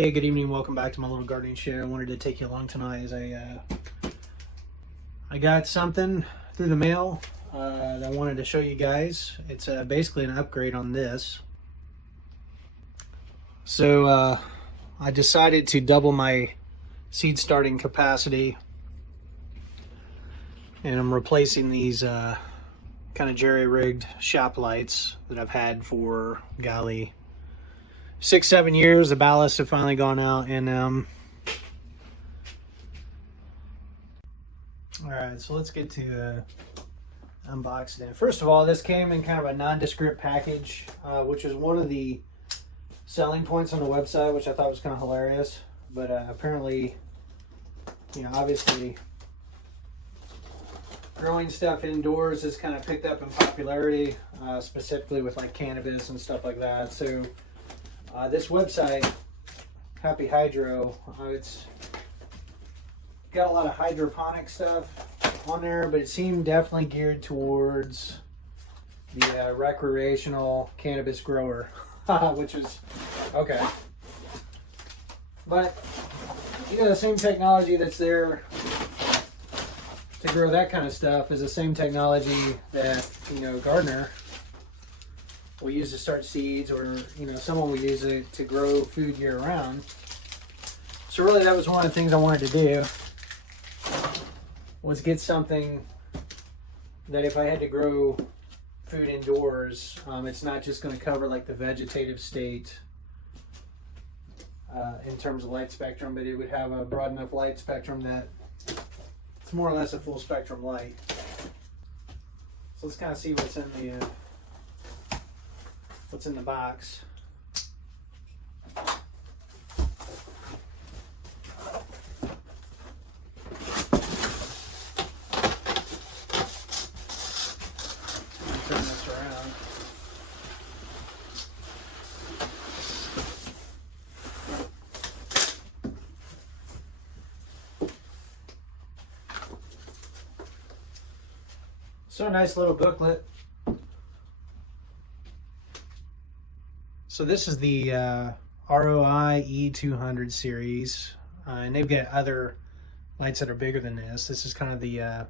Hey, good evening. Welcome back to my little gardening show. I wanted to take you along tonight as I got something through the mail that I wanted to show you guys. It's basically an upgrade on this. So I decided to double my seed starting capacity, and I'm replacing these kind of jerry-rigged shop lights that I've had for, golly, 6-7 years. The ballasts have finally gone out, and all right, so let's get to unboxing it. First of all, this came in kind of a nondescript package, which is one of the selling points on the website, which I thought was kind of hilarious. But apparently, you know, obviously growing stuff indoors has kind of picked up in popularity, specifically with like cannabis and stuff like that. So this website, Happy Hydro, it's got a lot of hydroponic stuff on there, but it seemed definitely geared towards the recreational cannabis grower, which is okay. But you know, the same technology that's there to grow that kind of stuff is the same technology that, you know, gardener will use to start seeds, or, you know, someone will use it to grow food year round. So really that was one of the things I wanted to do, was get something that if I had to grow food indoors, it's not just going to cover like the vegetative state in terms of light spectrum, but it would have a broad enough light spectrum that it's more or less a full spectrum light. So let's kind of see what's in the box. Turn this around. So a nice little booklet. So this is the ROI-E200 series, and they've got other lights that are bigger than this. This is kind of the a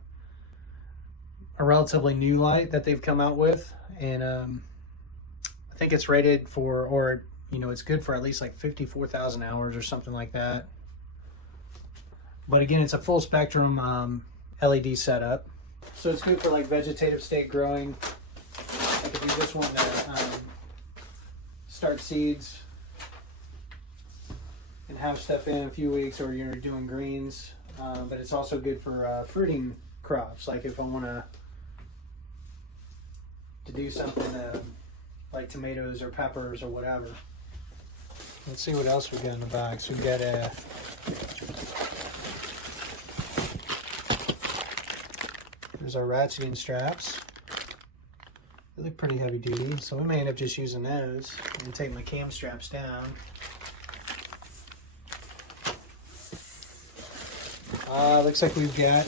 relatively new light that they've come out with, and I think it's rated for, or you know, it's good for at least like 54,000 hours or something like that. But again, it's a full spectrum LED setup, so it's good for like vegetative state growing. Like if you just want to start seeds and have stuff in a few weeks, or you're doing greens, but it's also good for fruiting crops, like if I want to do something like tomatoes or peppers or whatever. Let's see what else we got in the box. We've got there's our ratcheting straps. They look pretty heavy duty, so we may end up just using those and take my cam straps down. Looks like we've got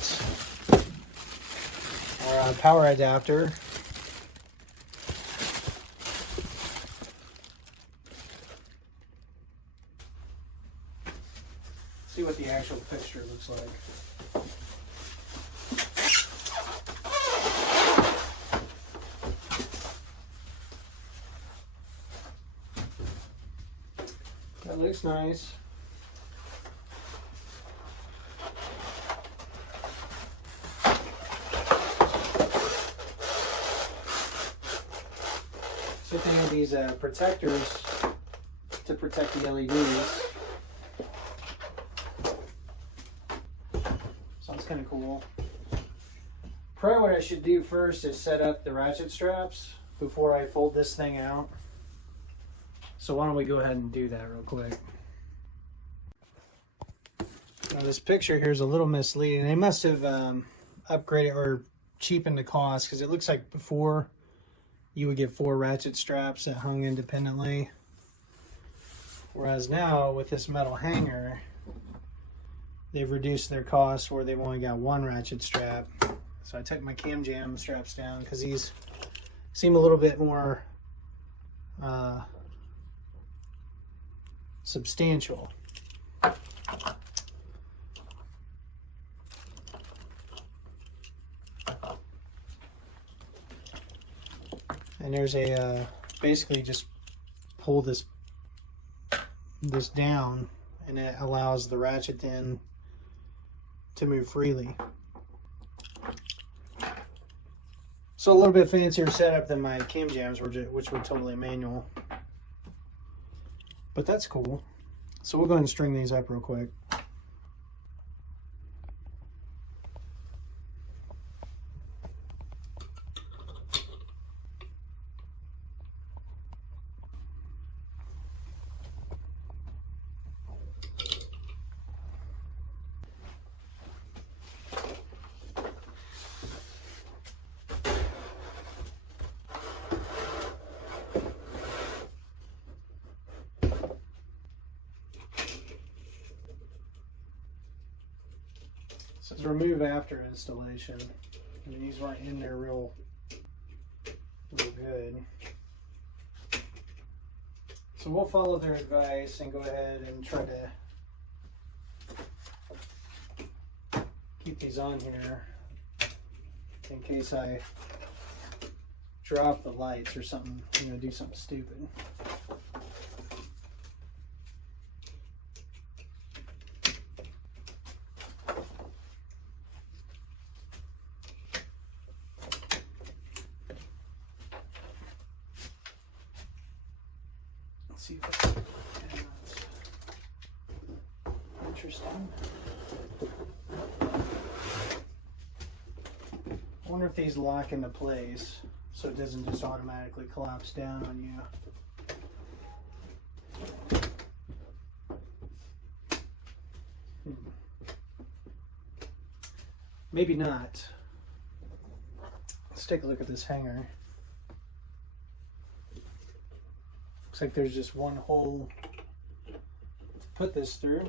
our power adapter. Let's see what the actual fixture looks like. That looks nice. So they have these protectors to protect the LEDs. Sounds kind of cool. Probably what I should do first is set up the ratchet straps before I fold this thing out. So why don't we go ahead and do that real quick. Now this picture here is a little misleading. They must have upgraded or cheapened the cost, because it looks like before you would get 4 ratchet straps that hung independently. Whereas now with this metal hanger, they've reduced their cost where they've only got 1 ratchet strap. So I took my cam jam straps down because these seem a little bit more substantial. And there's a basically just pull this down, and it allows the ratchet then to move freely. So a little bit fancier setup than my cam jams, which were totally manual. But that's cool. So we'll go ahead and string these up real quick. Says remove after installation. I mean, these weren't in there real good. So we'll follow their advice and go ahead and try to keep these on here in case I drop the lights or something, do something stupid. See if it's interesting. I wonder if these lock into place so it doesn't just automatically collapse down on you. Maybe not. Let's take a look at this hanger. Looks like there's just one hole to put this through,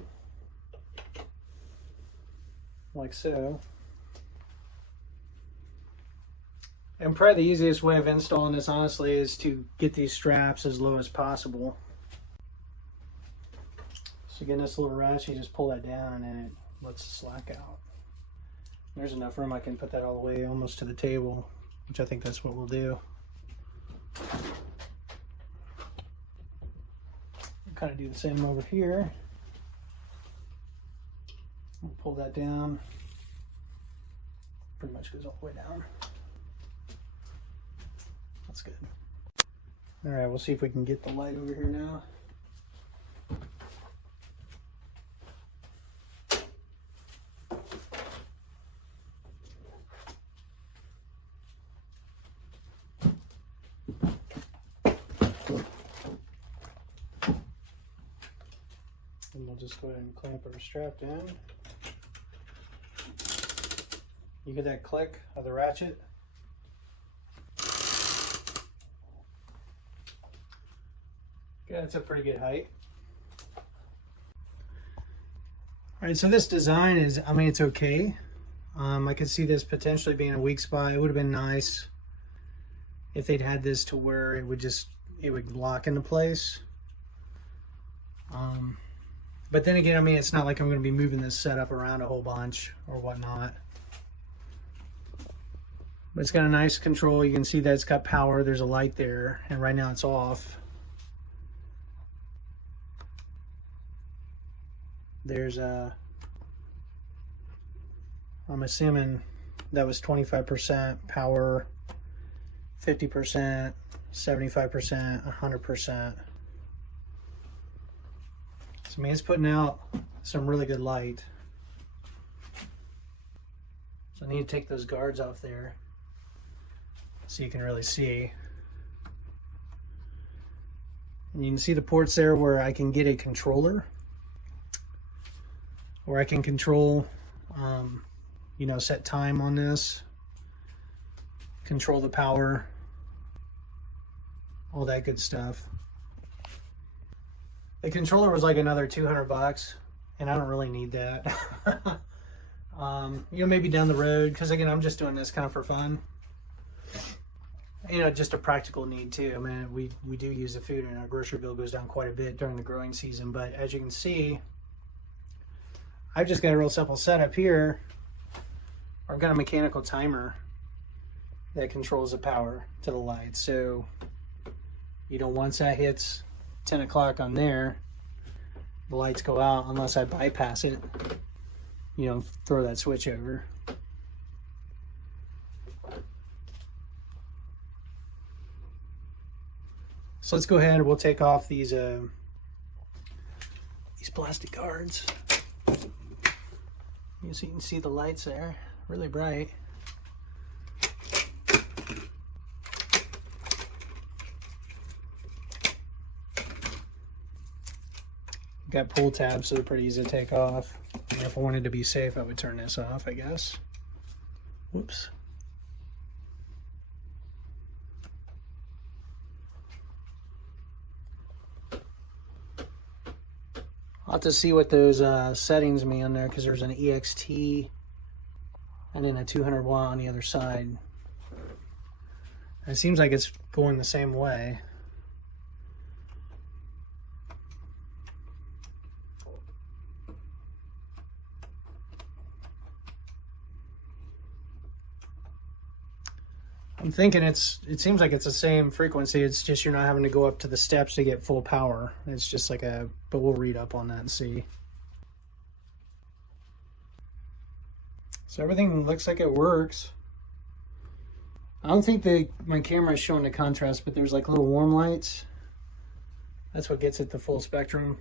like so. And probably the easiest way of installing this, honestly, is to get these straps as low as possible. So again, this little ratchet, you just pull that down and it lets the slack out. There's enough room I can put that all the way almost to the table, which I think that's what we'll do. Kind of do the same over here. We'll pull that down. Pretty much goes all the way down. That's good. All right, we'll see if we can get the light over here now. And we'll just go ahead and clamp our strap down. You get that click of the ratchet? Yeah, it's a pretty good height. All right, so this design is, I mean, it's okay. I could see this potentially being a weak spot. It would have been nice if they'd had this to where it would lock into place. But then again, I mean, it's not like I'm going to be moving this setup around a whole bunch or whatnot. But it's got a nice control. You can see that it's got power. There's a light there, and right now it's off. There's a, I'm assuming that was 25% power, 50%, 75%, 100%. So, I mean, it's putting out some really good light. So I need to take those guards off there so you can really see. And you can see the ports there where I can get a controller, or I can control, you know, set time on this, control the power, all that good stuff. The controller was like another $200, and I don't really need that. You know, maybe down the road, because again, I'm just doing this kind of for fun. you know, just a practical need too. I mean, we do use the food, and our grocery bill goes down quite a bit during the growing season. But as you can see, I've just got a real simple setup here. I've got a mechanical timer that controls the power to the light. So, you know, once that hits 10 o'clock on there, the lights go out unless I bypass it, you know, throw that switch over. So let's go ahead and we'll take off these plastic guards. You can see the lights there, really bright. Got pull tabs, so they're pretty easy to take off. And if I wanted to be safe, I would turn this off, I guess. Whoops. I'll have to see what those settings mean on there, because there's an EXT and then a 200 watt on the other side. And it seems like it's going the same way. I'm thinking it seems like it's the same frequency. It's just you're not having to go up to the steps to get full power. It's just like but we'll read up on that and see. So everything looks like it works. I don't think my camera is showing the contrast, but there's like little warm lights. That's what gets it the full spectrum.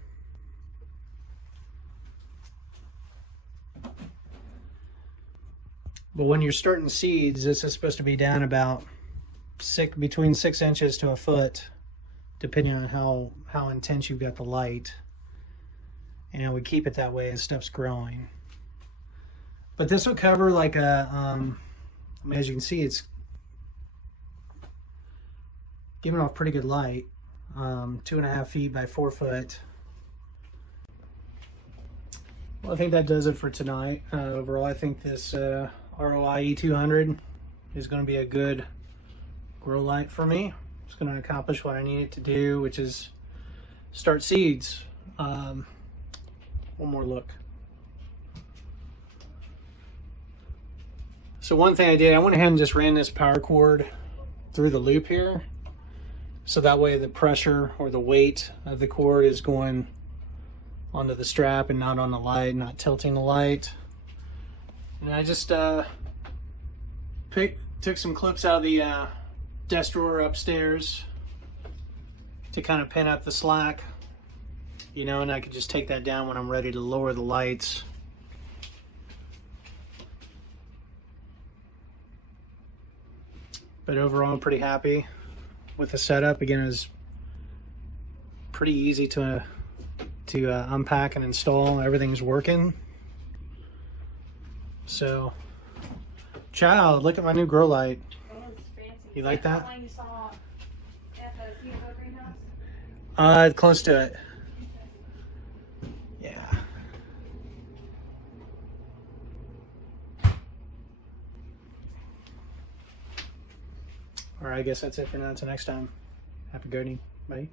But when you're starting seeds, this is supposed to be down about between 6 inches to a foot, depending on how intense you've got the light. And we keep it that way as stuff's growing. But this will cover like I mean, as you can see, it's giving off pretty good light. 2.5 feet by 4 foot. Well, I think that does it for tonight. Overall, I think this ROI-E200 is going to be a good grow light for me. It's going to accomplish what I need it to do, which is start seeds. One more look. So one thing I went ahead and just ran this power cord through the loop here. So that way the pressure or the weight of the cord is going onto the strap and not on the light, not tilting the light. And I just took some clips out of the desk drawer upstairs to kind of pin up the slack, you know, and I could just take that down when I'm ready to lower the lights. But overall, I'm pretty happy with the setup. Again, it was pretty easy to unpack and install. Everything's working. So, child, look at my new grow light. Oh, it's fancy. You like that? The one you saw at the CFO greenhouse? Close to it. Yeah. All right, I guess that's it for now. Until next time. Happy gardening. Bye.